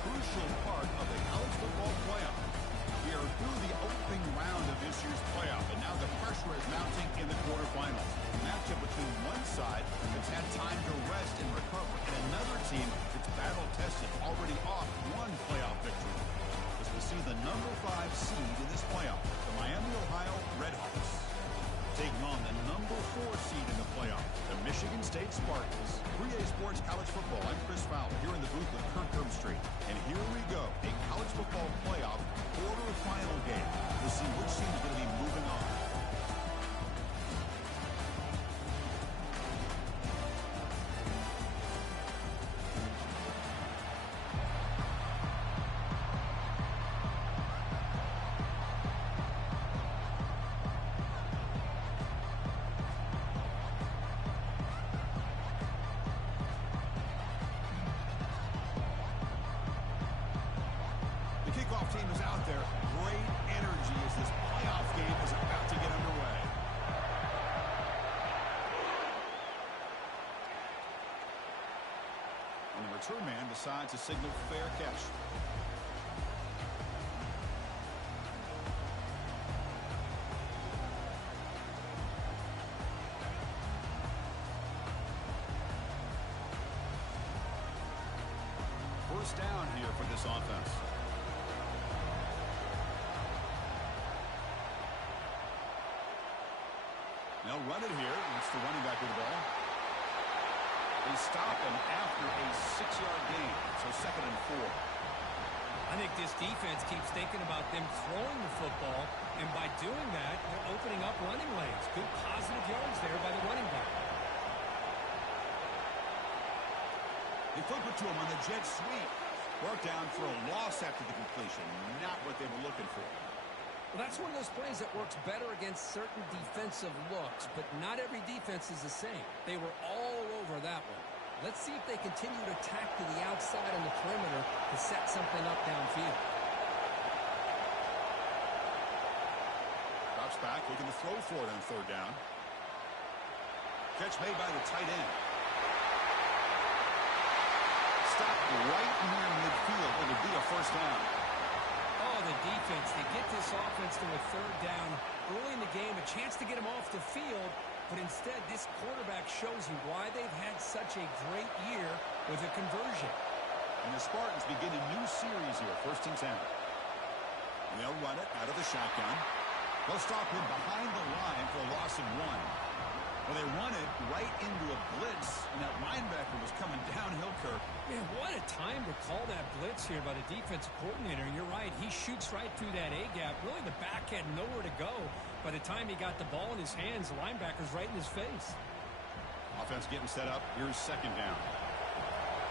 crucial part of the college football playoff. We are through the opening round of this year's playoff, and now the pressure is mounting in the quarterfinals. A matchup between one side that's had time to rest and recover, and another team that's battle-tested, already off one playoff victory. As we'll see the number 5 seed in this playoff, the Miami, Ohio Redhawks, taking on the number 4 seed in the playoff, the Michigan State Spartans. 3A Sports College Football, I'm Chris Fowler, here in the booth with Kirk Herbstreit. And here we go, a college football playoff quarterfinal game. We'll see which team is going to be moving on. Team is out there. Great energy as this playoff game is about to get underway. And the return man decides to signal fair catch. First down here for this offense. They'll run it here. It's the running back with the ball. They stop him after a 6-yard gain. So 2nd and 4. I think this defense keeps thinking about them throwing the football, and by doing that, they're opening up running lanes. Good positive yards there by the running back. They flip it to him on the jet sweep. Brought down for a loss after the completion. Not what they were looking for. Well, that's one of those plays that works better against certain defensive looks, but not every defense is the same. They were all over that one. Let's see if they continue to attack to the outside on the perimeter to set something up downfield. Drops back, looking to throw for it on 3rd down. Catch made by the tight end. Stopped right near midfield. It'll be a first down. Oh, the defense, they get this offense to a 3rd down early in the game, a chance to get them off the field, but instead this quarterback shows you why they've had such a great year with a conversion. And the Spartans begin a new series here, 1st and 10. And they'll run it out of the shotgun. They'll stop him behind the line for a loss of 1. Well, they run it right into a blitz, and that linebacker was coming downhill, Kirk. Man, what a time to call that blitz here by the defensive coordinator. You're right, he shoots right through that A-gap. Really, the back had nowhere to go. By the time he got the ball in his hands, the linebacker's right in his face. Offense getting set up. Here's 2nd down.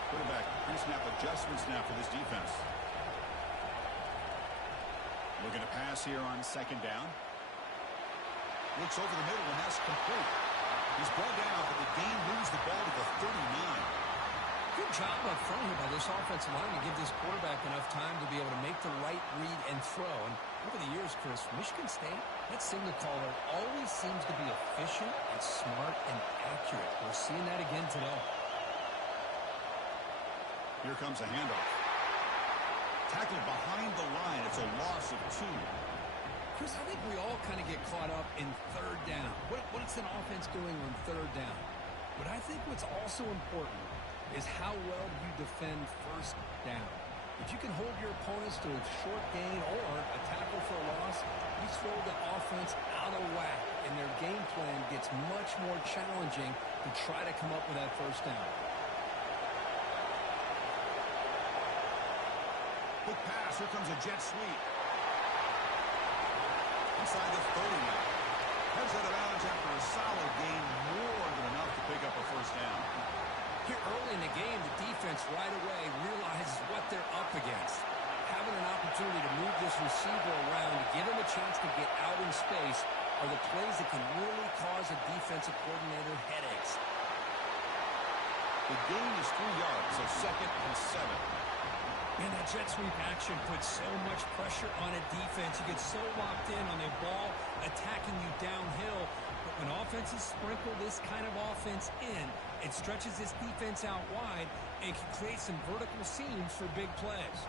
Quarterback pre-snap adjustments now for this defense. Looking to pass here on 2nd down. Looks over the middle, and that's complete. He's brought down, but the game moves the ball to the 39. Good job up front here by this offensive line to give this quarterback enough time to be able to make the right read and throw. And over the years, Chris, Michigan State, that signal caller always seems to be efficient and smart and accurate. We're seeing that again today. Here comes a handoff. Tackled behind the line. It's a loss of 2. Chris, I think we all kind of get caught up in 3rd down. What's an offense doing on 3rd down? But I think what's also important is how well you defend 1st down. If you can hold your opponents to a short gain or a tackle for a loss, you throw the offense out of whack, and their game plan gets much more challenging to try to come up with that 1st down. Quick pass. Here comes a jet sweep. Inside the 30 now. Heads out of bounds after a solid gain, more than enough to pick up a 1st down. Here early in the game, the defense right away realizes what they're up against. Having an opportunity to move this receiver around to give him a chance to get out in space are the plays that can really cause a defensive coordinator headaches. The gain is 3 yards, so 2nd and 7. Man, that jet sweep action puts so much pressure on a defense. You get so locked in on their ball attacking you downhill. But When offenses sprinkle this kind of offense in, it stretches this defense out wide and can create some vertical seams for big plays.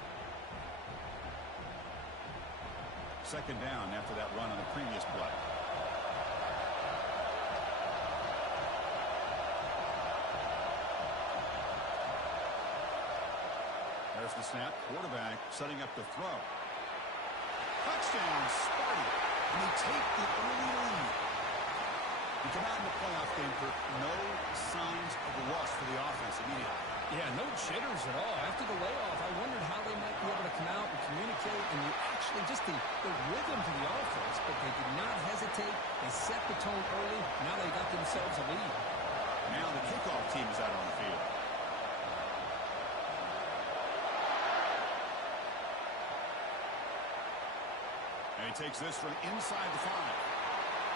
Second down after that run on the previous play. There's the snap. Quarterback setting up the throw. Touchdown, Sparty. And they take the early lead. You come out in the playoff game, Kirk, no signs of rust for the offense immediately. Yeah, no jitters at all. After the layoff, I wondered how they might be able to come out and communicate and actually just the rhythm to the offense, but they did not hesitate. They set the tone early. Now they got themselves a lead. Now the kickoff team is out on the field. And he takes this from inside the 5.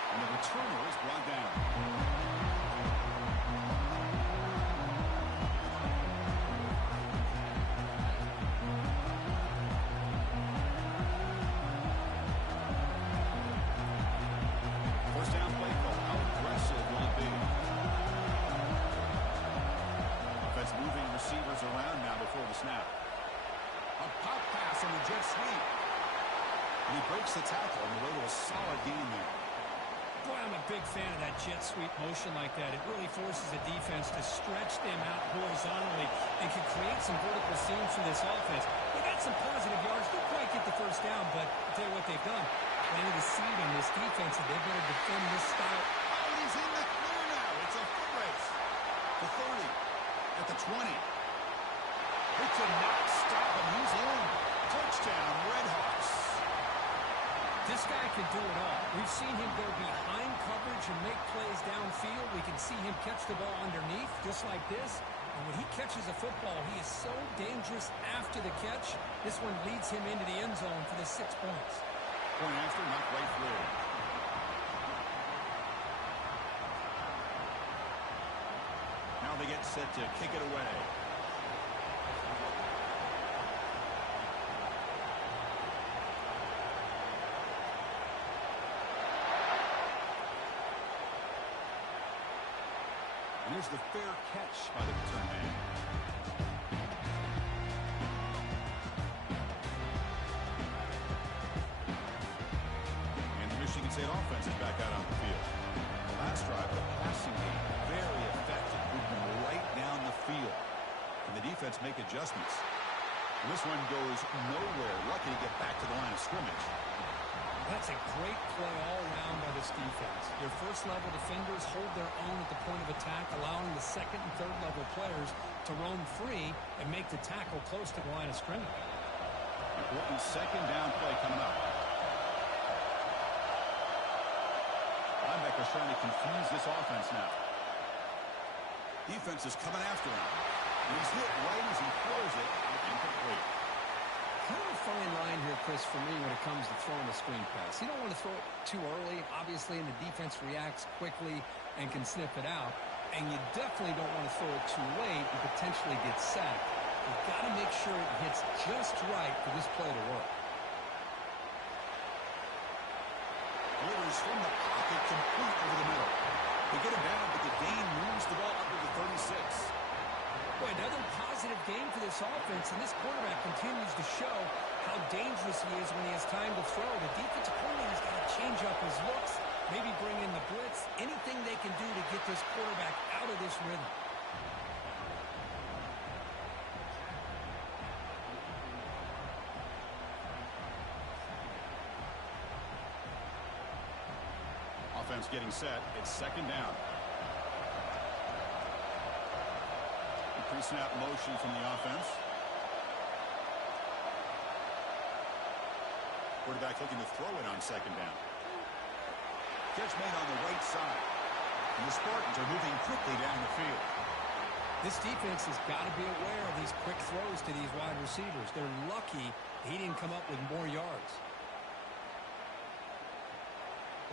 And the returner is brought down. First down play call. How aggressive will it be? Offense moving receivers around now before the snap. A pop pass on the jet sweep. And he breaks the tackle on the way to a solid gain there. Boy, I'm a big fan of that jet sweep motion like that. It really forces the defense to stretch them out horizontally and can create some vertical seams for this offense. They got some positive yards. Didn't quite get the first down, but I'll tell you what they've done. Planted a seed on this defense, and they better defend this style. Oh, and he's in the clear now. It's a foot race. The 30, at the 20. They cannot stop him. He's in. Touchdown, Redhawks. This guy can do it all. We've seen him go behind coverage and make plays downfield. We can see him catch the ball underneath, just like this. And when he catches a football, he is so dangerous after the catch. This one leads him into the end zone for the 6 points. Point after, knocked right through. Now they get set to kick it away. And here's the fair catch by the return man. And the Michigan State offense is back out on the field. The last drive, the passing game, very effective, moving right down the field. And the defense make adjustments. And this one goes nowhere. Lucky to get back to the line of scrimmage. That's a great play all around by this defense. Your first-level defenders hold their own at the point of attack, allowing the second and third-level players to roam free and make the tackle close to the line of scrimmage. Important second down play coming up. Linebacker's trying to confuse this offense now. Defense is coming after him. And he's hit right as he throws it. Incomplete. Kind of a fine line here, Chris, for me when it comes to throwing a screen pass. You don't want to throw it too early, obviously, and the defense reacts quickly and can sniff it out. And you definitely don't want to throw it too late and potentially get sacked. You've got to make sure it hits just right for this play to work. Delivers from the pocket, complete over the middle. They get him down, but the gain moves the ball up to the 36. Boy, another positive game for this offense, and this quarterback continues to show how dangerous he is when he has time to throw. The defensive coordinator's got to change up his looks, maybe bring in the blitz, anything they can do to get this quarterback out of this rhythm. Offense getting set. It's second down. Pre-snap motion from the offense. Quarterback looking to throw it on second down. Catch made on the right side. And the Spartans are moving quickly down the field. This defense has got to be aware of these quick throws to these wide receivers. They're lucky he didn't come up with more yards.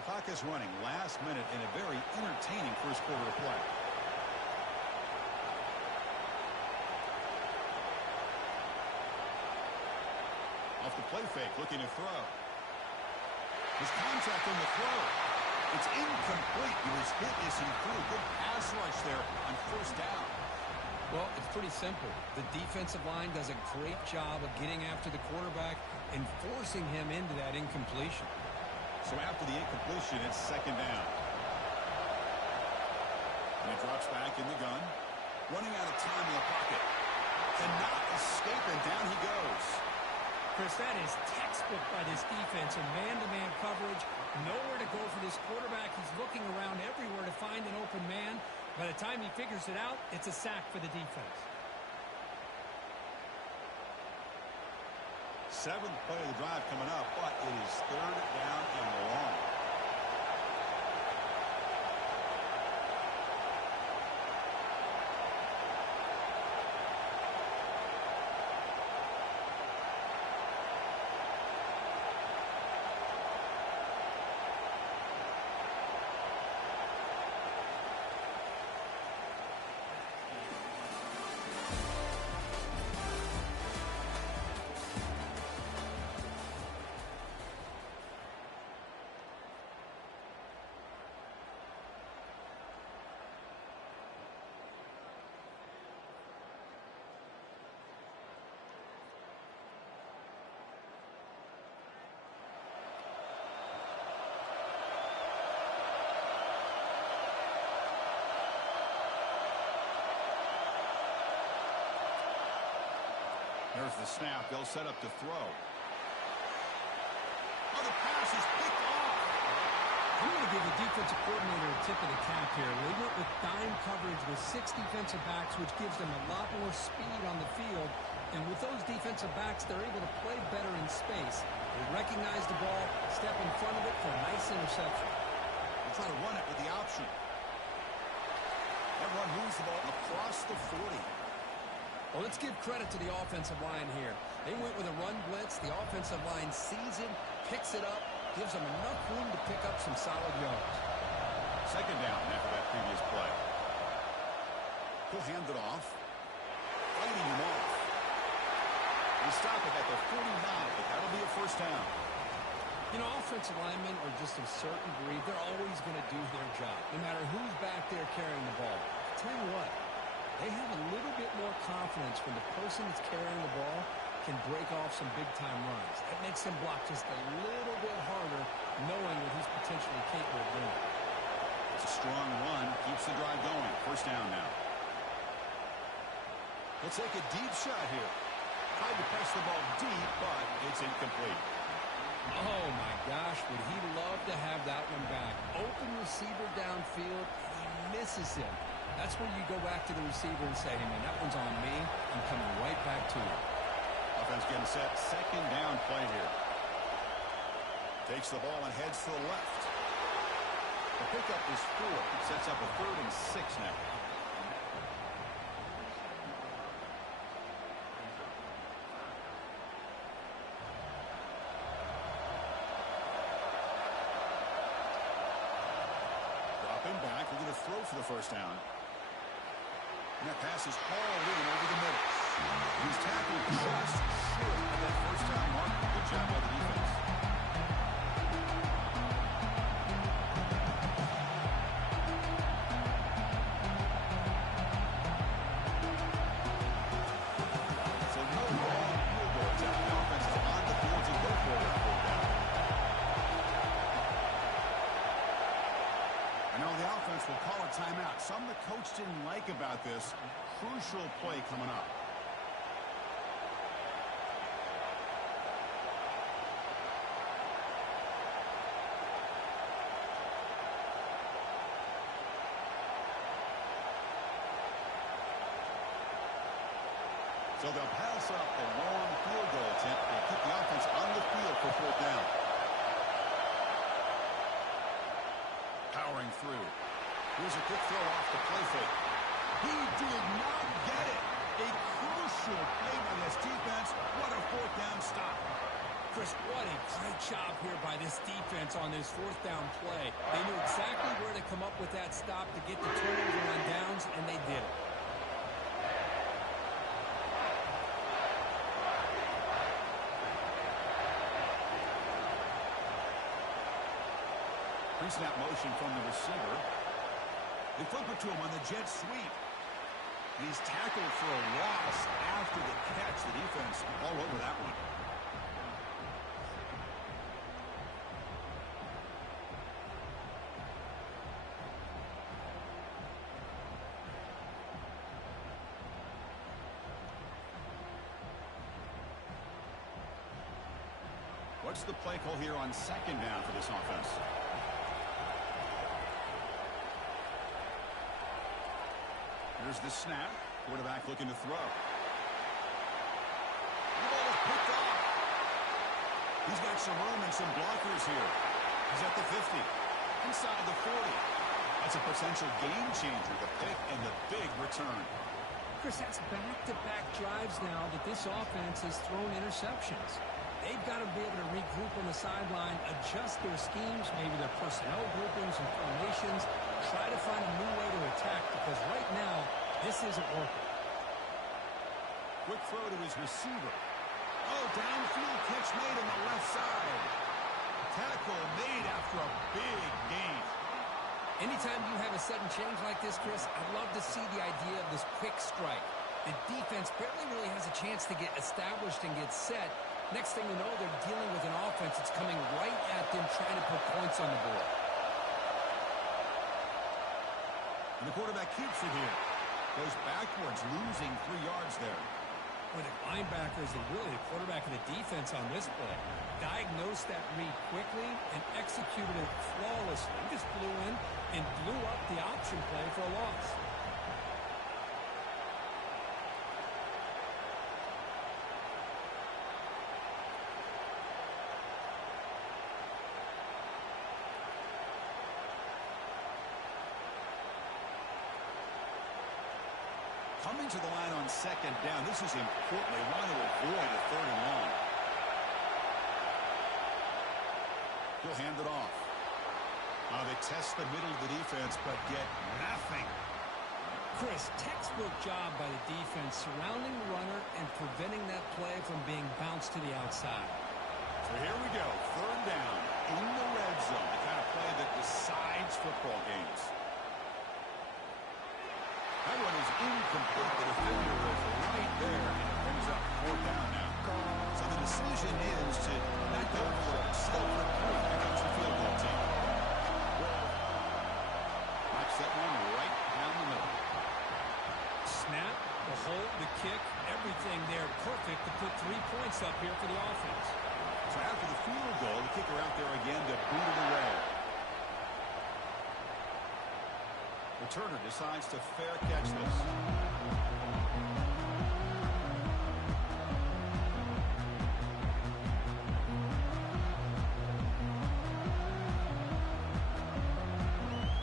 The clock is running last minute in a very entertaining first quarter of play. Off the play fake, looking to throw. His contact on the throw. It's incomplete. He was hit as he threw. Good pass rush there on first down. Well, it's pretty simple. The defensive line does a great job of getting after the quarterback and forcing him into that incompletion. So after the incompletion, it's second down. And he drops back in the gun. Running out of time in the pocket. Cannot escape, and down he goes. Chris, that is textbook by this defense in man-to-man coverage. Nowhere to go for this quarterback. He's looking around everywhere to find an open man. By the time he figures it out, it's a sack for the defense. Seventh play of the drive coming up, but it is third down and long. There's the snap. They'll set up to throw. Oh, the pass is picked off. I'm going to give the defensive coordinator a tip of the cap here. They went with dime coverage with 6 defensive backs, which gives them a lot more speed on the field. And with those defensive backs, they're able to play better in space. They recognize the ball, step in front of it for a nice interception. They'll try to run it with the option. Everyone moves the ball across the 40. Well, let's give credit to the offensive line here. They went with a run blitz. The offensive line sees it, picks it up, gives them enough room to pick up some solid yards. Second down after that previous play. He'll hand it off. Fighting him off. They stop it at the 49, but that'll be a first down. You know, offensive linemen are just a certain breed. They're always going to do their job, no matter who's back there carrying the ball. I'll tell you what. They have a little bit more confidence when the person that's carrying the ball can break off some big-time runs. That makes them block just a little bit harder, knowing what he's potentially capable of doing. It's a strong run. Keeps the drive going. First down now. He'll take a deep shot here. Tried to press the ball deep, but it's incomplete. Oh, my gosh. Would he love to have that one back? Open receiver downfield, and he misses him. That's where you go back to the receiver and say, hey, man, that one's on me. I'm coming right back to you. Offense getting set. Second down play here. Takes the ball and heads to the left. The pickup is 4. It sets up a 3rd and 6 now. Dropping back. We're going to throw for the first down. And that pass is hauled in over the middle. He's tackled just short of that first down mark. Good job by the defense. So no long field goal attempt. The offense is on the field to go for that fourth down. And now the offense will call a timeout. Something the coach didn't like about this. Crucial play coming up. So they'll pass up a long field goal attempt and keep the offense on the field for fourth down. Powering through. Here's a quick throw off the play fake. He did not get it. A crucial play by this defense. What a fourth down stop. Chris, what a great job here by this defense on this fourth down play. They knew exactly where to come up with that stop to get the turnover on downs, and they did it. Pre-snap motion from the receiver. They flip it to him on the jet sweep. And he's tackled for a loss after the catch. The defense all over that one. What's the play call here on second down for this offense? Here's the snap. Quarterback looking to throw. The ball is picked off. He's got some room and some blockers here. He's at the 50. Inside the 40. That's a potential game changer. The pick and the big return. Chris, that's back-to-back drives now that this offense has thrown interceptions. They've got to be able to regroup on the sideline, adjust their schemes, maybe their personnel groupings and formations, try to find a new way to attack, because right now, this isn't working. Quick throw to his receiver. Oh, downfield catch made on the left side. Tackle made after a big gain. Anytime you have a sudden change like this, Chris, I'd love to see the idea of this quick strike. The defense barely really has a chance to get established and get set. Next thing you know, they're dealing with an offense that's coming right at them, trying to put points on the board. And the quarterback keeps it here. Goes backwards, losing 3 yards there. With the linebackers and really the quarterback of the defense on this play, diagnosed that read quickly and executed it flawlessly. He just flew in and blew up the option play for a loss. Coming to the line on second down. This is important. They want to avoid a 3rd and long. He'll hand it off. They test the middle of the defense, but get nothing. Chris, textbook job by the defense surrounding the runner and preventing that play from being bounced to the outside. So here we go. 3rd down in the red zone. The kind of play that decides football games. That one is incomplete. The defender is right there, and it brings up 4th down now. So the decision is to not go for it, settle for 3. Here comes the field goal team. Knocks that one right down the middle. Snap, the hold, the kick, everything there perfect to put 3 points up here for the offense. So after the field goal, the kicker out there again to boot it away. Returner decides to fair catch this.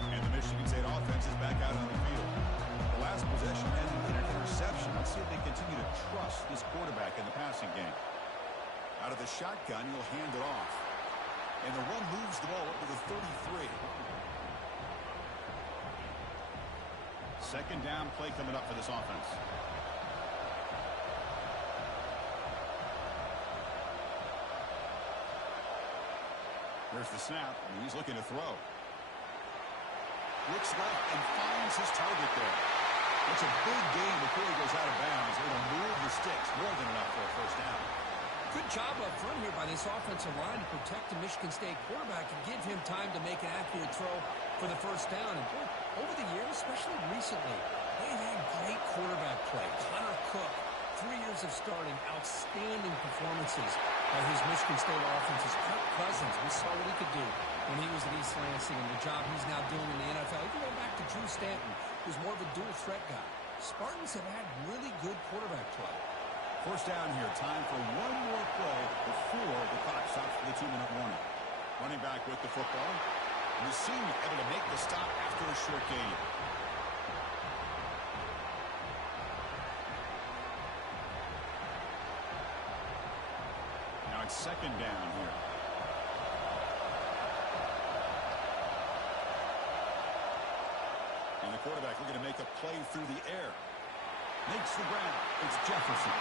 And the Michigan State offense is back out on the field. The last possession ended in an interception. Let's see if they continue to trust this quarterback in the passing game. Out of the shotgun, he'll hand it off. And the run moves the ball up to the 33. Second down play coming up for this offense. There's the snap, and he's looking to throw. Looks left and finds his target there. It's a big gain before he goes out of bounds. It'll move the sticks more than enough for a 1st down. Good job up front here by this offensive line to protect the Michigan State quarterback and give him time to make an accurate throw for the 1st down. And boy, over the years, especially recently, they've had great quarterback play. Connor Cook, 3 years of starting, outstanding performances by his Michigan State offenses. Kirk Cousins, we saw what he could do when he was at East Lansing and the job he's now doing in the NFL. Even going back to Drew Stanton, who's more of a dual threat guy. Spartans have had really good quarterback play. 1st down here. Time for one more play before the clock stops for the 2-minute warning. Running back with the football. And the senior able to make the stop after a short gain. Now it's 2nd down here. And the quarterback looking to make a play through the air. Makes the ground. It's Jefferson.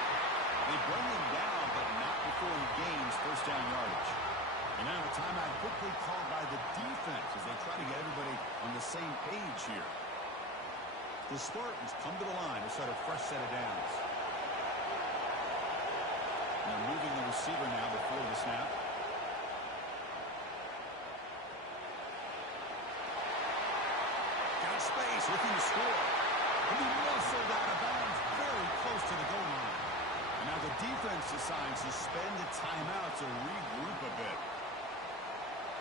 They bring him down, but not before he gains 1st down yardage. And now a timeout quickly called by the defense as they try to get everybody on the same page here. The Spartans come to the line to start a fresh set of downs. And they're moving the receiver now before the snap. Got space, looking to score. And he muscled out of bounds very close to the goal line. And now the defense decides to spend a timeout to regroup a bit.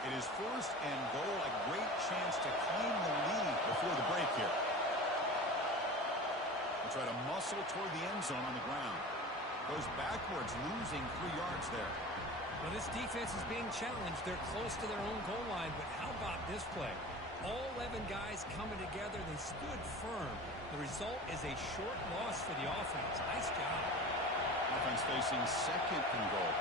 It is first and goal, a great chance to claim the lead before the break here. They try to muscle toward the end zone on the ground. Goes backwards, losing 3 yards there. Well, this defense is being challenged. They're close to their own goal line, but how about this play? All 11 guys coming together, they stood firm. The result is a short loss for the offense. Nice job. Offense facing second and goal.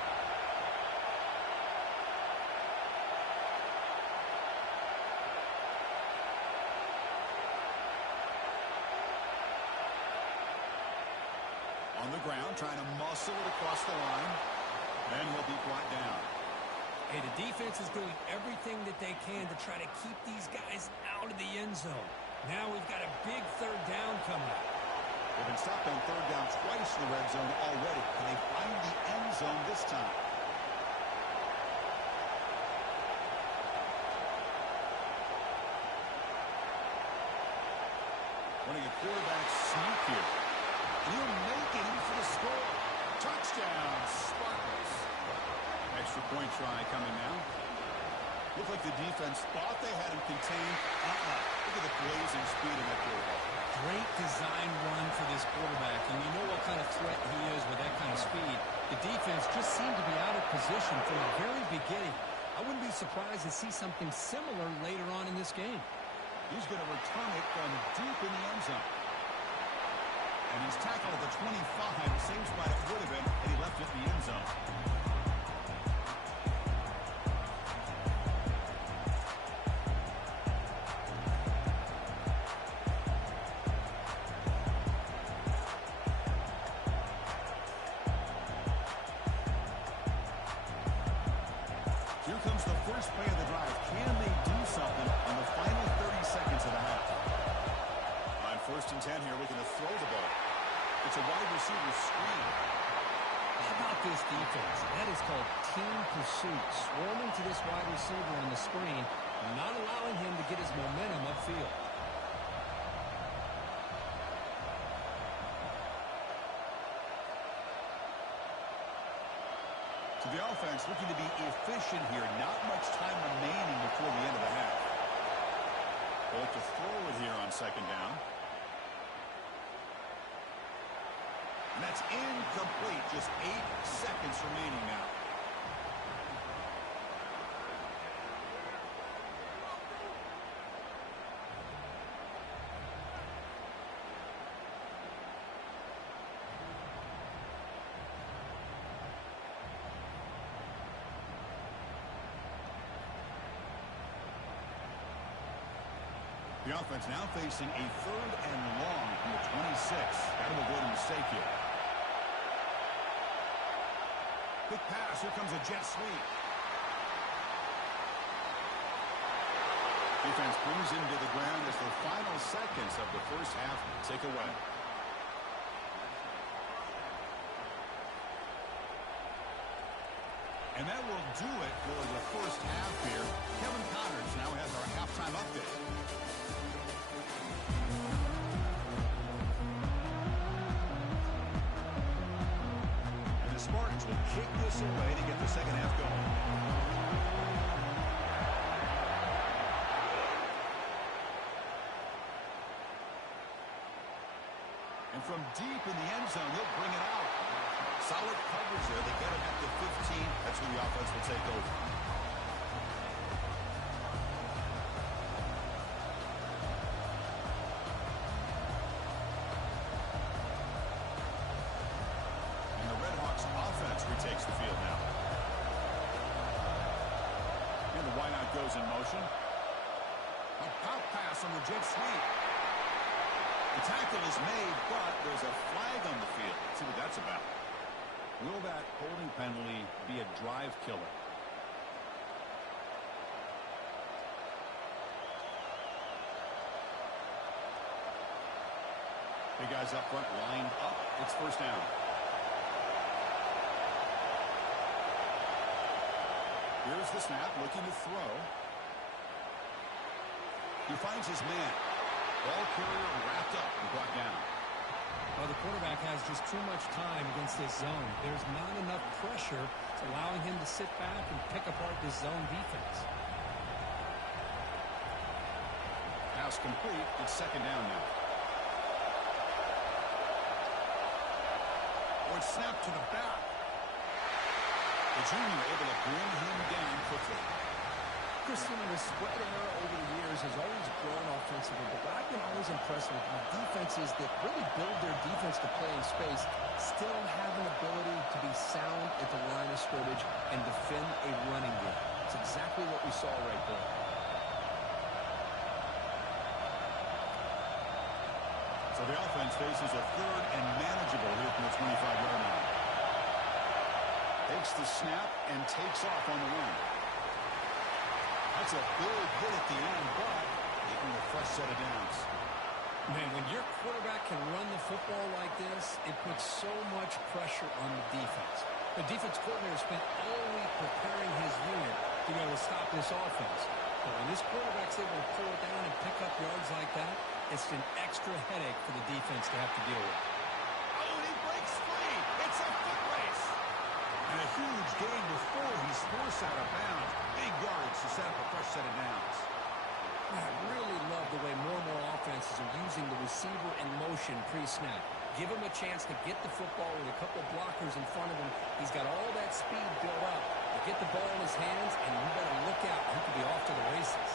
On the ground, trying to muscle it across the line. And will be brought down. Hey, the defense is doing everything that they can to try to keep these guys out of the end zone. Now we've got a big third down coming up. They've been stopped on third down twice in the red zone already. Can they find the end zone this time? Running a quarterback sneak here. He'll make it in for the score. Touchdown, Spartans. Extra point try coming now. Looked like the defense thought they had him contained. Look at the blazing speed in that quarterback. Great design run for this quarterback, and you know what kind of threat he is with that kind of speed. The defense just seemed to be out of position from the very beginning. I wouldn't be surprised to see something similar later on in this game. He's going to return it from deep in the end zone. And he's tackled at the 25, the same spot it would have been, and he left it in the end zone. Here comes the first play of the drive. Can they do something on the final 30 seconds of the half? On first and 10 here, looking to throw the ball. It's a wide receiver screen. How about this defense? That is called team pursuit. Swarming to this wide receiver on the screen, not allowing him to get his momentum upfield. To the offense, looking to be efficient here. Not much time remaining before the end of the half. They'll look to throw it here on second down. And that's incomplete. Just 8 seconds remaining now. The offense now facing a third and long from the 26. Got to avoid a mistake here. Quick pass. Here comes a jet sweep. Defense brings him to the ground as the final seconds of the first half tick away. And that will do it for the first half here. Kevin Connors now has our halftime update. And the Spartans will kick this away to get the second half going. And from deep in the end zone, he'll bring it out. Solid coverage there. They get him at the 15. That's where the offense will take over. And the Red Hawks offense retakes the field now. And the wideout goes in motion. A pop pass on the jet sweep. The tackle is made, but there's a flag on the field. Let's see what that's about. Will that holding penalty be a drive killer? Hey, guys up front lined up. It's first down. Here's the snap, looking to throw. He finds his man. Ball carrier wrapped up and brought down. Well, the quarterback has just too much time against this zone. There's not enough pressure. It's allowing him to sit back and pick apart this zone defense. Pass complete. It's second down now. Or it's snapped to the back. The junior able to bring him down quickly. Chris, the spread era over the years has always grown offensively, but what I've been always impressed with defenses that really build their defense to play in space still have an ability to be sound at the line of scrimmage and defend a running game. It's exactly what we saw right there. So the offense faces a third and manageable here from the 25-yard line. Takes the snap and takes off on the run. That's a big hit at the end, but making a fresh set of downs. Man, when your quarterback can run the football like this, it puts so much pressure on the defense. The defense coordinator spent all week preparing his unit to be able to stop this offense. But when this quarterback's able to pull it down and pick up yards like that, it's an extra headache for the defense to have to deal with. Oh, and he breaks free. It's a foot race. And a huge gain before he's forced out of bounds. Big yardage to set up a fresh set of downs. I really love the way more and more offenses are using the receiver in motion pre-snap. Give him a chance to get the football with a couple blockers in front of him. He's got all that speed built up. You get the ball in his hands, and you better look out. He could be off to the races.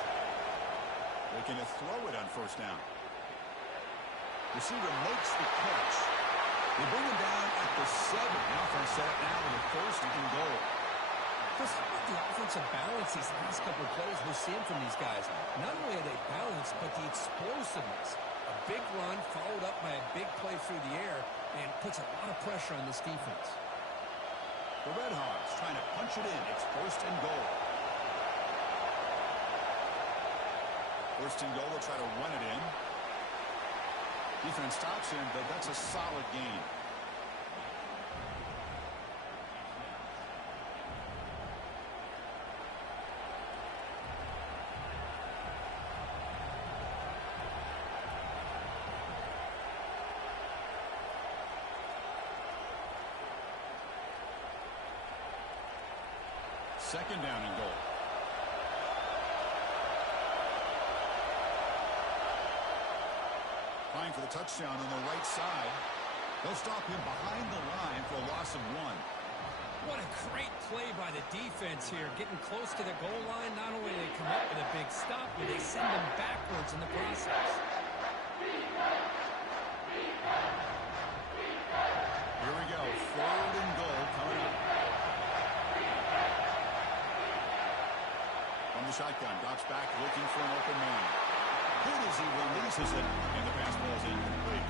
Looking to throw it on first down. Receiver makes the catch. They bring him down at the 7. The offense set up now with a first and goal. Chris, how about the offensive balance these last couple of plays we're seeing from these guys? Not only are they balanced, but the explosiveness. A big run followed up by a big play through the air and puts a lot of pressure on this defense. The Red Hawks trying to punch it in. It's first and goal. First and goal, they'll try to run it in. Defense stops him, but that's a solid gain. Second down and goal. Trying for the touchdown on the right side. They'll stop him behind the line for a loss of 1. What a great play by the defense here. Getting close to the goal line, not only do they come up with a big stop, but they send them backwards in the process. Here we go. Third and goal coming up. From the shotgun, drops back, looking for an open man. Good as he releases it, and the pass ball is incomplete.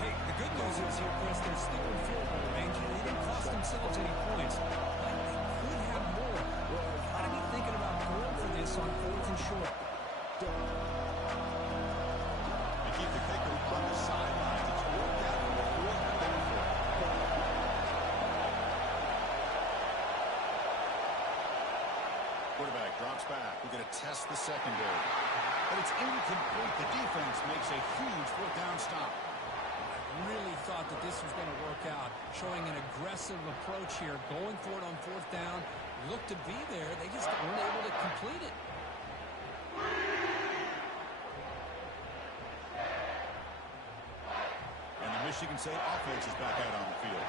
Hey, the good news is here, Chris, they're still in field goal range, and they didn't cost themselves any points. But they could have more. Got to be thinking about going for this on 4th and short. They keep the kicker on the sidelines. It's worked out for the 4th and therefore. Quarterback drops back. We're going to test the secondary. But it's incomplete. The defense makes a huge 4th down stop. I really thought that this was going to work out, showing an aggressive approach here, going for it on 4th down. Looked to be there. They just weren't able to complete it. And the Michigan State offense is back out on the field.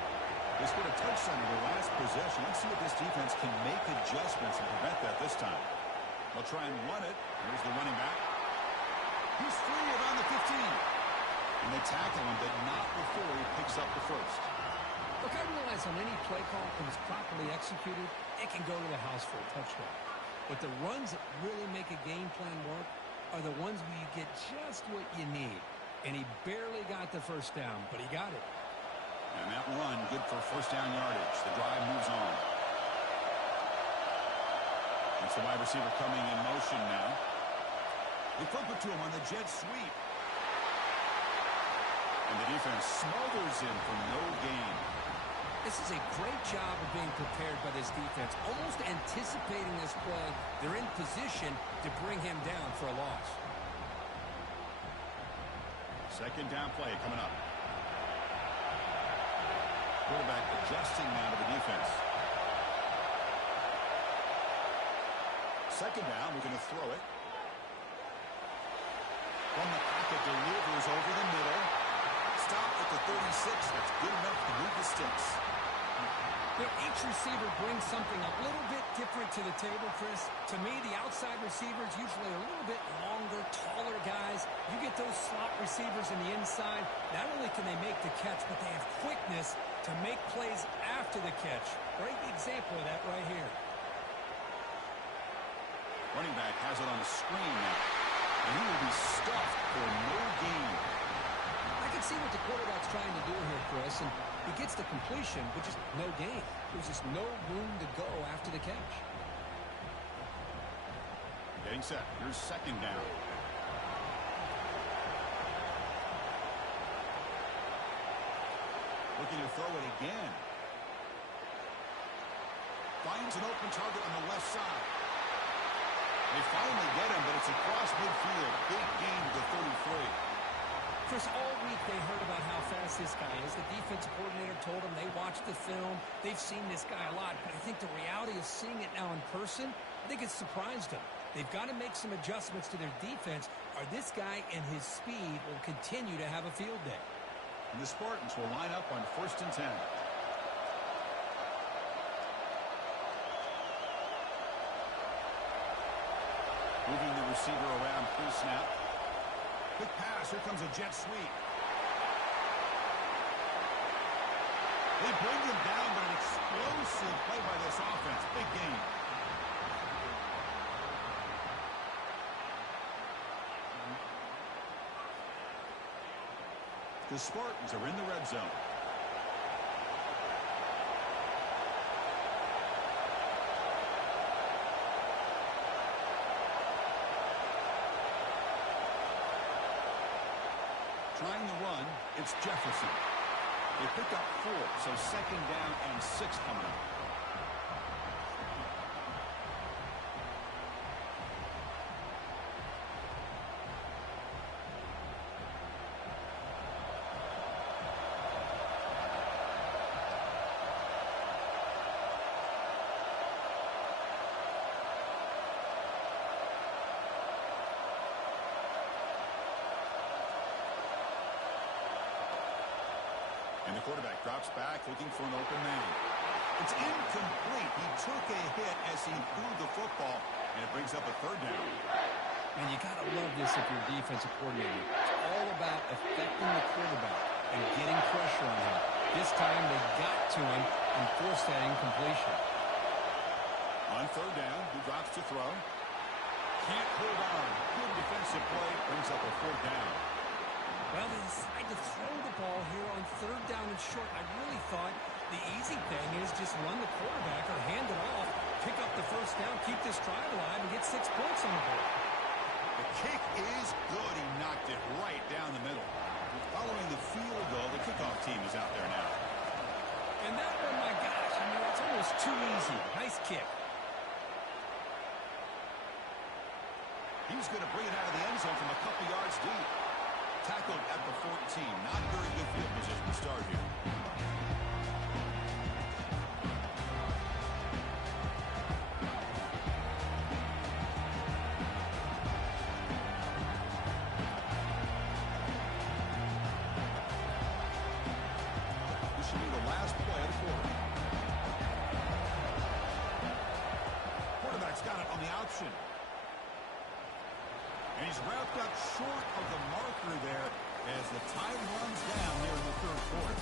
They scored a touchdown in their last possession. Let's see if this defense can make adjustments and prevent that this time. They'll try and run it. Here's the running back. He's free around the 15. And they tackle him, but not before he picks up the first. Look, I realize on any play call, if it's properly executed, it can go to the house for a touchdown. But the runs that really make a game plan work are the ones where you get just what you need. And he barely got the first down, but he got it. And that run, good for first down yardage. The drive moves on. It's the wide receiver coming in motion now. They flip it to him on the jet sweep. And And the defense smothers him for no gain. This is a great job of being prepared by this defense, almost anticipating this play. They're in position to bring him down for a loss. Second down play coming up. Quarterback adjusting now to the defense. Second down, we're going to throw it. From the pocket, delivers over the middle. Stop at the 36. That's good enough to move the sticks. You know, each receiver brings something a little bit different to the table, Chris. To me, the outside receivers usually are a little bit longer, taller guys. You get those slot receivers in the inside, not only can they make the catch, but they have quickness to make plays after the catch. Great example of that right here. Running back has it on the screen now. And he will be stuffed for no gain. I can see what the quarterback's trying to do here, Chris, and he gets the completion, but just no gain. There's just no room to go after the catch. Getting set. Here's second down. Looking to throw it again. Finds an open target on the left side. They finally get him, but it's across midfield. Big gain to the 33. Chris, all week they heard about how fast this guy is. The defensive coordinator told them they watched the film. They've seen this guy a lot, but I think the reality of seeing it now in person, I think it's surprised them. They've got to make some adjustments to their defense, or this guy and his speed will continue to have a field day. And the Spartans will line up on 1st and 10. Moving the receiver around pre-snap. Quick pass. Here comes a jet sweep. They bring him down, but an explosive play by this offense. Big game. The Spartans are in the red zone. Trying the run, it's Jefferson. They pick up 4, so second down and 6 coming up. And the quarterback drops back, looking for an open man. It's incomplete. He took a hit as he threw the football, and it brings up a third down. And you got to love this if you're a defensive coordinator. It's all about affecting the quarterback and getting pressure on him. This time they got to him and forced that incompletion. On third down, he drops to throw. Can't hold on. Good defensive play. Brings up a fourth down. Well, they decide to throw the ball here on third down and short. I really thought the easy thing is just run the quarterback or hand it off, pick up the first down, keep this drive alive, and get 6 points on the board. The kick is good. He knocked it right down the middle. Following the field goal, the kickoff team is out there now. And that one, my gosh, I mean, it's almost too easy. Nice kick. He's going to bring it out of the end zone from a couple yards deep. Tackled at the 14. Not very good field position to start here. This should be the last play of the quarter. Quarterback's got it on the option. And he's wrapped up short of the marker there as the time runs down here in the third quarter.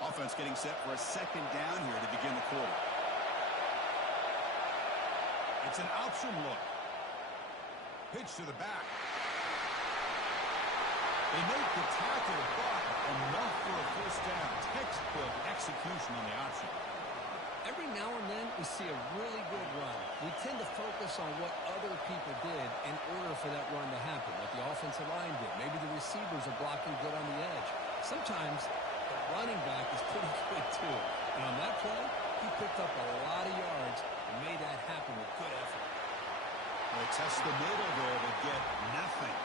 Offense getting set for a second down here to begin the quarter. It's an option look. Pitch to the back. They make the tackle, but enough for a first down. Textbook execution on the option. Every now and then we see a really good run. We tend to focus on what other people did in order for that run to happen, what the offensive line did. Maybe the receivers are blocking good on the edge. Sometimes the running back is pretty good too. And on that play, he picked up a lot of yards and made that happen with good effort. They test the middle there to get nothing.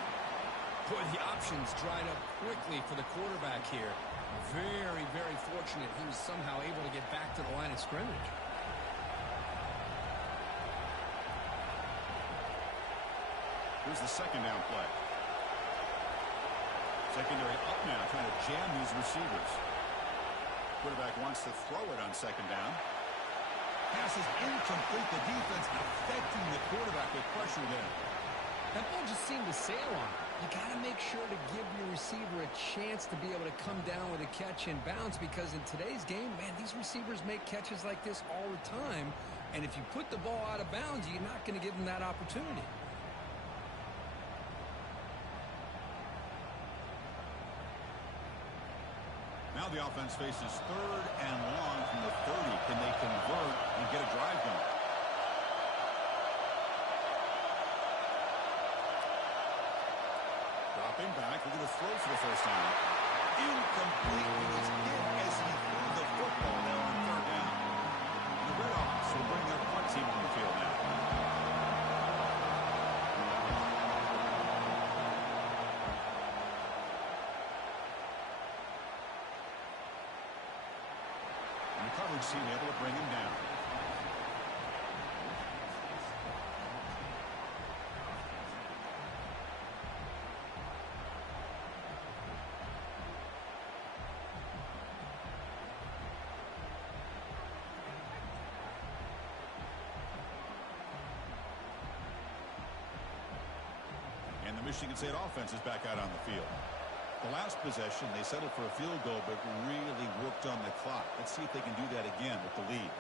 Boy, the options dried up quickly for the quarterback here. Very, very fortunate he was somehow able to get back to the line of scrimmage. Here's the second down play. Secondary up now, trying to jam these receivers. Quarterback wants to throw it on second down. Pass is incomplete. The defense affecting the quarterback with pressure there. That ball just seemed to sail on him. You got to make sure to give your receiver a chance to be able to come down with a catch and bounce, because in today's game, man, these receivers make catches like this all the time. And if you put the ball out of bounds, you're not going to give them that opportunity. Now the offense faces third and long from the 30. Can they convert and get a drive going? Dropping back, we're going to throw for the first time. Incomplete. He was hit as he threw the football there on third down. And the Redhawks will bring their punt team on the field now. And the coverage team able to bring him down. And the Michigan State offense is back out on the field. The last possession, they settled for a field goal, but really worked on the clock. Let's see if they can do that again with the lead.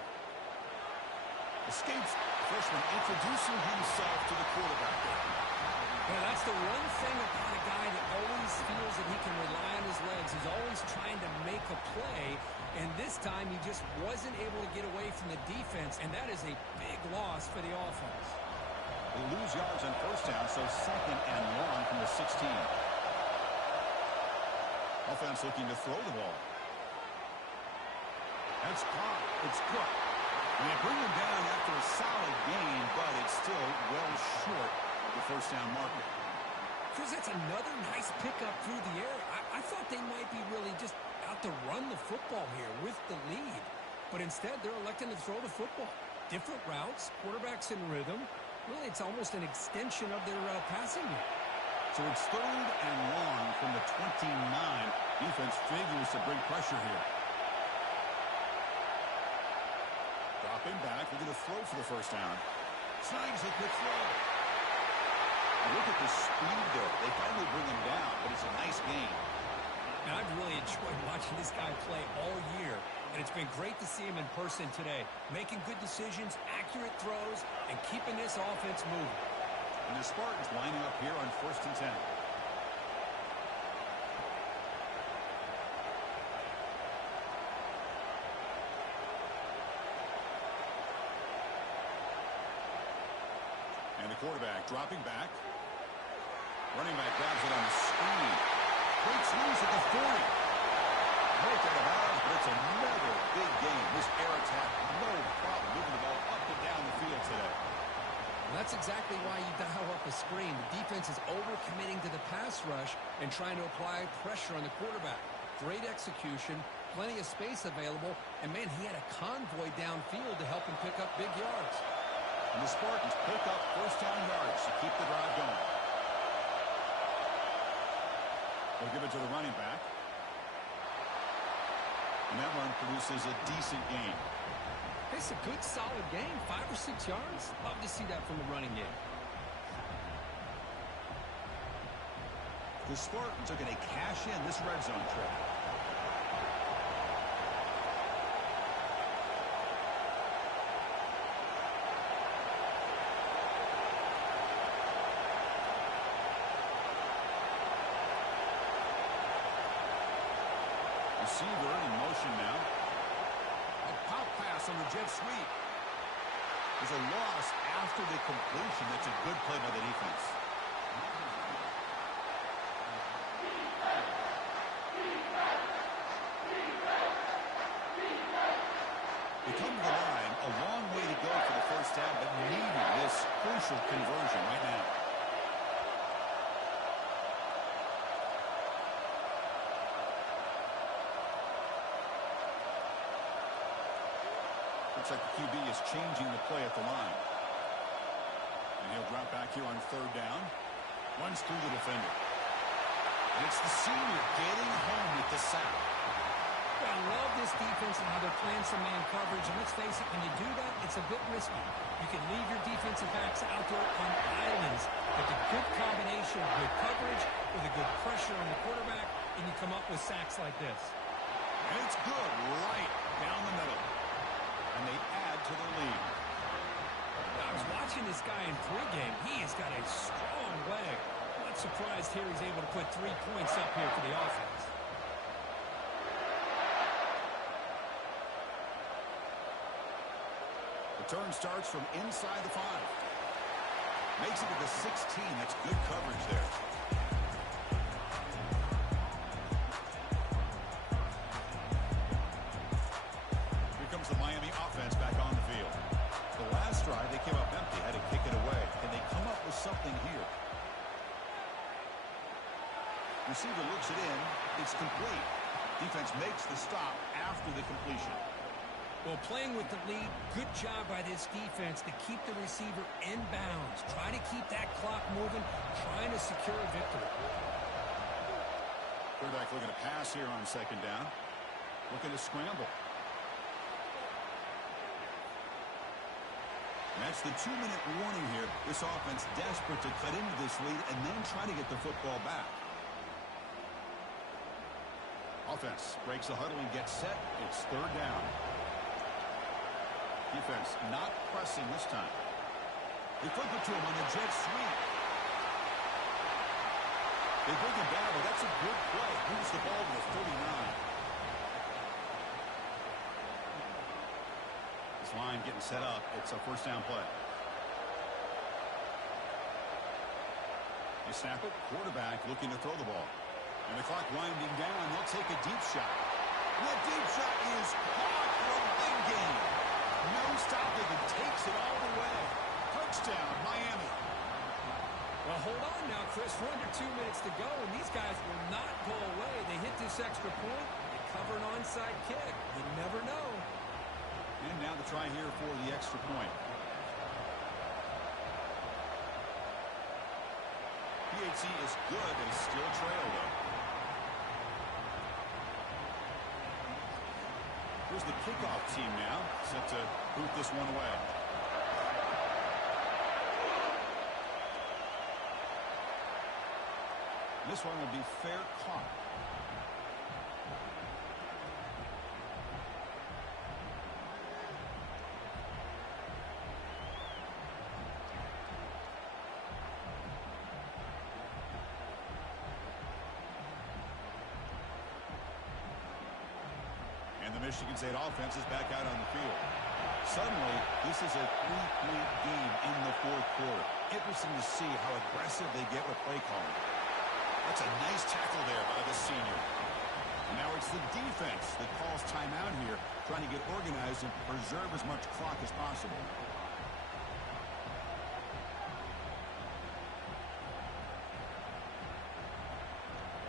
Escapes, freshman introducing himself to the quarterback there. Well, that's the one thing about a guy that always feels that he can rely on his legs. He's always trying to make a play, and this time he just wasn't able to get away from the defense, and that is a big loss for the offense. They lose yards on first down, so second and long from the 16. Offense looking to throw the ball. That's caught. It's Cook. And they bring him down after a solid gain, but it's still well short of the first down marker. Chris, that's another nice pickup through the air. I thought they might be really just out to run the football here with the lead. But instead, they're electing to throw the football. Different routes, quarterbacks in rhythm. Really, it's almost an extension of their passing game. So it's third and long from the 29. Defense figures to bring pressure here. Dropping back, they're going to throw for the first down. Snags a quick throw. And look at the speed there. They finally bring him down, but it's a nice game. Now, I've really enjoyed watching this guy play all year, and it's been great to see him in person today, making good decisions, accurate throws, and keeping this offense moving. And the Spartans lining up here on 1st and 10. And the quarterback dropping back. Running back grabs it on the screen. Breaks loose at the 40. Right out of bounds, but it's another big game. This air attack, no problem moving the ball up and down the field today. Well, that's exactly why you dial up a screen. The defense is overcommitting to the pass rush and trying to apply pressure on the quarterback. Great execution, plenty of space available, and man, he had a convoy downfield to help him pick up big yards. And the Spartans pick up first down yards to keep the drive going. They'll give it to the running back. And that run produces a decent gain. It's a good, solid game. 5 or 6 yards. Love to see that from the running game. The Spartans are going to cash in this red zone trip. receiver in motion now. A pop pass on the jet sweep. There's a loss after the completion. That's a good play by the defense. They come to the line, a long way to go for the first down, but needing this crucial conversion right now. Looks like the QB is changing the play at the line. And he'll drop back here on third down. Runs through the defender. And it's the senior getting home with the sack. I love this defense and how they're playing some man coverage. And let's face it, when you do that, it's a bit risky. You can leave your defensive backs out there on islands. But the good combination of good coverage with a good pressure on the quarterback, and you come up with sacks like this. And it's good right down the middle. And they add to their lead. I was watching this guy in pregame. He has got a strong leg. I'm not surprised here he's able to put 3 points up here for the offense. The turn starts from inside the 5. Makes it to the 16. That's good coverage there. Here comes the Miami offense back on the field. The last drive, they came up empty, had to kick it away. Can they come up with something here? Receiver looks it in. It's complete. Defense makes the stop after the completion. Well, playing with the lead, good job by this defense to keep the receiver in bounds. Try to keep that clock moving, trying to secure a victory. Quarterback looking to pass here on second down. Looking to scramble. And that's the 2-minute warning here. This offense desperate to cut into this lead and then try to get the football back. Offense breaks the huddle and gets set. It's third down. Defense not pressing this time. They flip it to him on the jet sweep. They bring him down, but that's a good play. Moves the ball to the 39. This line getting set up. It's a first down play. They snap it. Quarterback looking to throw the ball. And the clock winding down. They'll take a deep shot. And that deep shot is caught for a big game. No stopping and takes it all the way. Touchdown, Miami. Well, hold on now, Chris. We're under 2 minutes to go, and these guys will not go away. They hit this extra point. They cover an onside kick. You never know. And now the try here for the extra point. PHC is good. They still trail, though. Here's the kickoff team now, set to boot this one away. This one will be fair caught. Michigan State offense is back out on the field. Suddenly, this is a 3-point game in the fourth quarter. Interesting to see how aggressive they get with play calling. That's a nice tackle there by the senior. And now it's the defense that calls timeout here, trying to get organized and preserve as much clock as possible.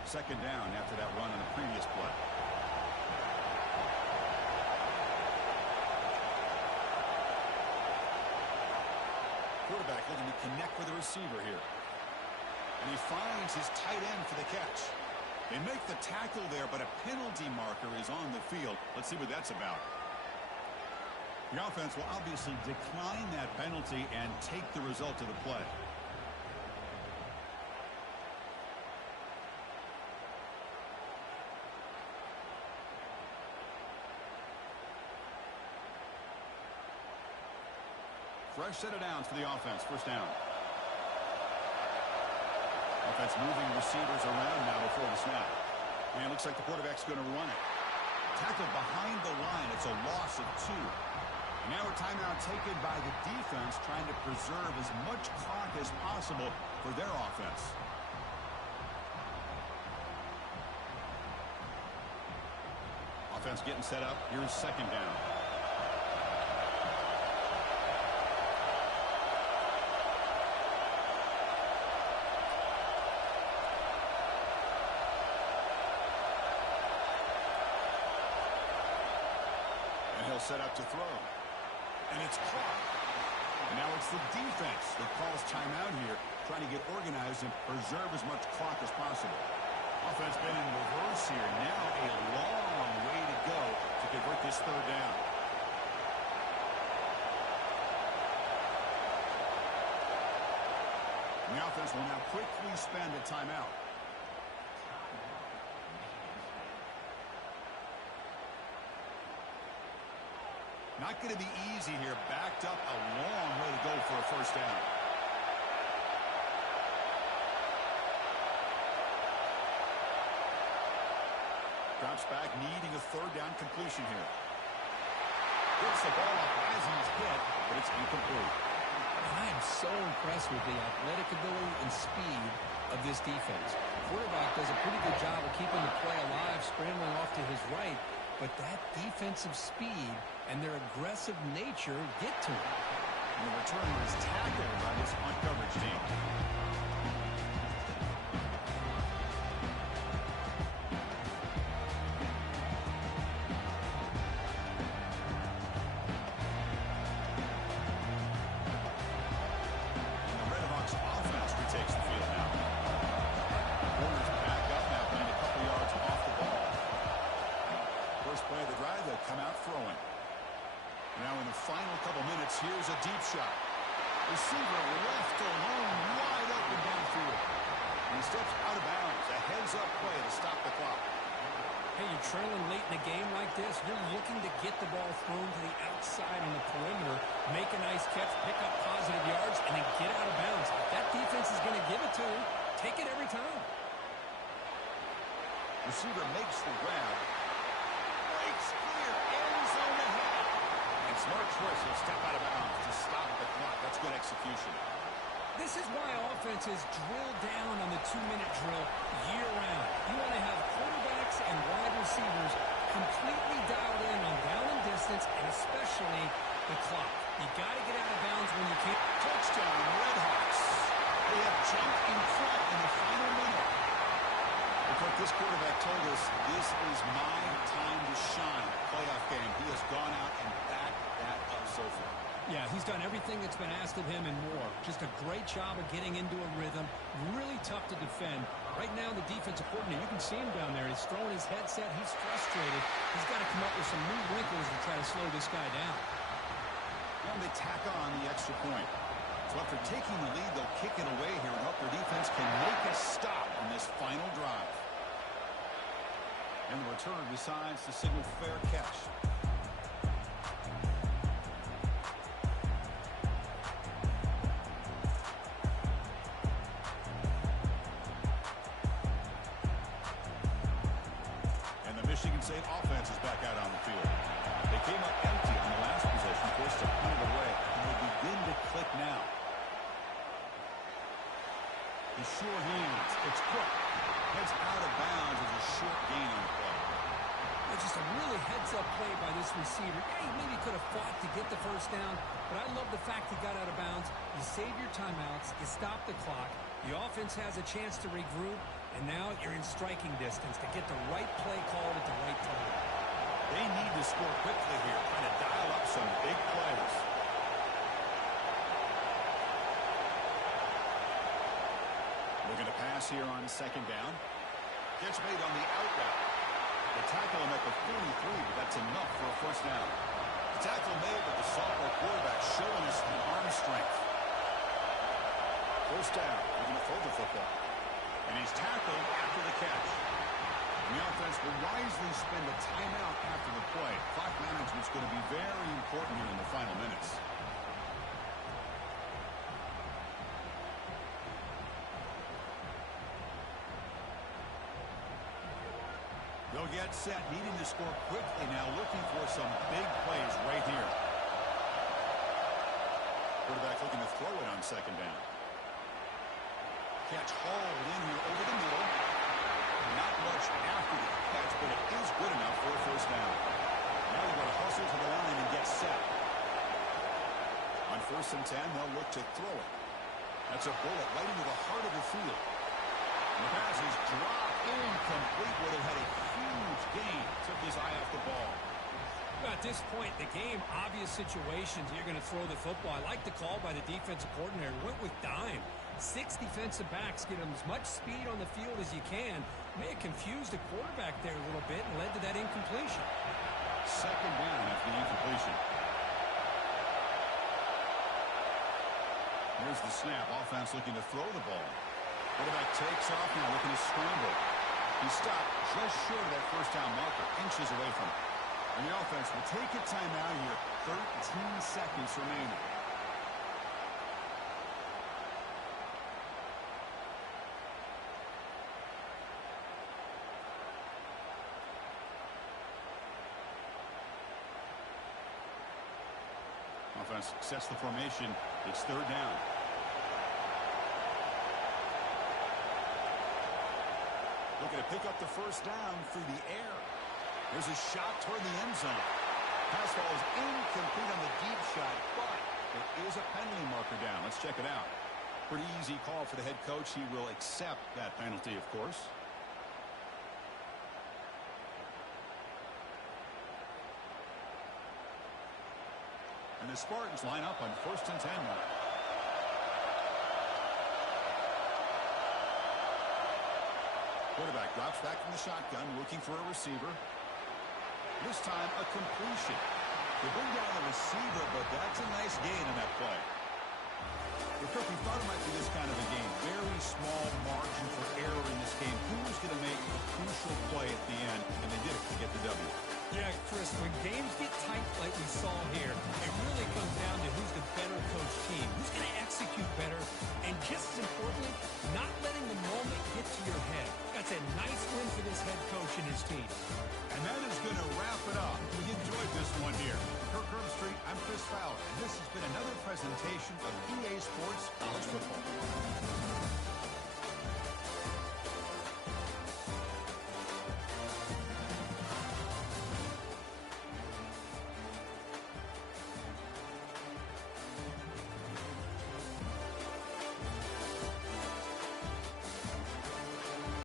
Second down after that run on the previous play. Quarterback looking to connect with the receiver here. And he finds his tight end for the catch. They make the tackle there, but a penalty marker is on the field. Let's see what that's about. The offense will obviously decline that penalty and take the result of the play. Fresh set of downs for the offense. First down. Offense moving receivers around now before the snap. And it looks like the quarterback's going to run it. Tackled behind the line. It's a loss of 2. And now a timeout taken by the defense, trying to preserve as much clock as possible for their offense. Offense getting set up. Here's second down. And he'll set up to throw. And it's caught. And now it's the defense that calls timeout here, trying to get organized and preserve as much clock as possible. Offense been in reverse here. Now a long way to go to convert this third down. The offense will now quickly spend a timeout. Not going to be easy here. Backed up a long way to go for a first down. Drops back, needing a third down completion here. Gets the ball up as he's hit, but it's incomplete. I am so impressed with the athletic ability and speed of this defense. The quarterback does a pretty good job of keeping the play alive, scrambling off to his right, but that defensive speed and their aggressive nature get to him. And the returner is tackled by this punt coverage team. Here's a deep shot. Receiver left alone, wide open downfield. And he steps out of bounds. A heads-up play to stop the clock. Hey, you're trailing late in a game like this. You're looking to get the ball thrown to the outside on the perimeter, make a nice catch, pick up positive yards, and then get out of bounds. That defense is going to give it to him. Take it every time. Receiver makes the grab. Breaks clear. End zone ahead. And smart choice. He'll step out of bounds to stop the clock. That's good execution. This is why offenses drill down on the 2-minute drill year-round. You want to have quarterbacks and wide receivers completely dialed in on down and distance, and especially the clock. You got to get out of bounds when you can. Touchdown, Redhawks. They have jumped in front in the final minute. Because this quarterback told us, this is my time to shine. Playoff game. He has gone out and backed that up so far. Yeah, he's done everything that's been asked of him and more. Just a great job of getting into a rhythm. Really tough to defend. Right now, the defensive coordinator, you can see him down there. He's throwing his headset. He's frustrated. He's got to come up with some new wrinkles to try to slow this guy down. And they tack on the extra point. So after taking the lead, they'll kick it away here and hope their defense can make a stop on this final drive. And the return decides to signal fair catch. Michigan State offense is back out on the field. They came up empty on the last possession, forced to punt it away, and they begin to click now. The short hands, it's Cook. Heads out of bounds as a short gain on the play. It's just a really heads-up play by this receiver. Yeah, he maybe could have fought to get the first down, but I love the fact he got out of bounds. You save your timeouts, you stop the clock, the offense has a chance to regroup, and now you're in striking distance to get the right play called at the right time. They need to score quickly here, trying to dial up some big plays. Looking to pass here on second down. Catch made on the out route. They tackle him at the 43, but that's enough for a first down. The tackle made, but the sophomore quarterback showing us the arm strength. First down, they're going to throw the football. And he's tackled after the catch. And the offense will wisely spend a timeout after the play. Clock management's going to be very important here in the final minutes. They'll get set, needing to score quickly now, looking for some big plays right here. Quarterback looking to throw it on second down. Catch hauled in here over the middle. Not much after the catch, but it is good enough for a first down. Now they're going to hustle to the line and get set. On 1st and 10, they'll look to throw it. That's a bullet right into the heart of the field. And the pass is dropped incomplete. Would have had a huge gain. Took his eye off the ball. At this point in the game, obvious situations, you're going to throw the football. I like the call by the defensive coordinator. Went with dime. 6 defensive backs get them as much speed on the field as you can. May have confused the quarterback there a little bit and led to that incompletion. Second down after the incompletion. Here's the snap. Offense looking to throw the ball. Quarterback takes off now, looking to scramble. He stopped just short of that first down marker, inches away from it. And the offense will take a timeout here. 13 seconds remaining. Offense sets the formation. It's third down. Looking to pick up the first down through the air. There's a shot toward the end zone. Pass ball is incomplete on the deep shot, but there is a penalty marker down. Let's check it out. Pretty easy call for the head coach. He will accept that penalty, of course. And the Spartans line up on 1st and 10 now. Quarterback drops back from the shotgun, looking for a receiver. This time, a completion. They bring down the receiver, but that's a nice gain on that play. The Kirk, we thought it might be this kind of a game. Very small margin for error in this game. Who's going to make a crucial play at the end? And they did it to get the W. Yeah, Chris, when games get tight like we saw here, it really comes down to who's the better coached team. Who's going to execute better?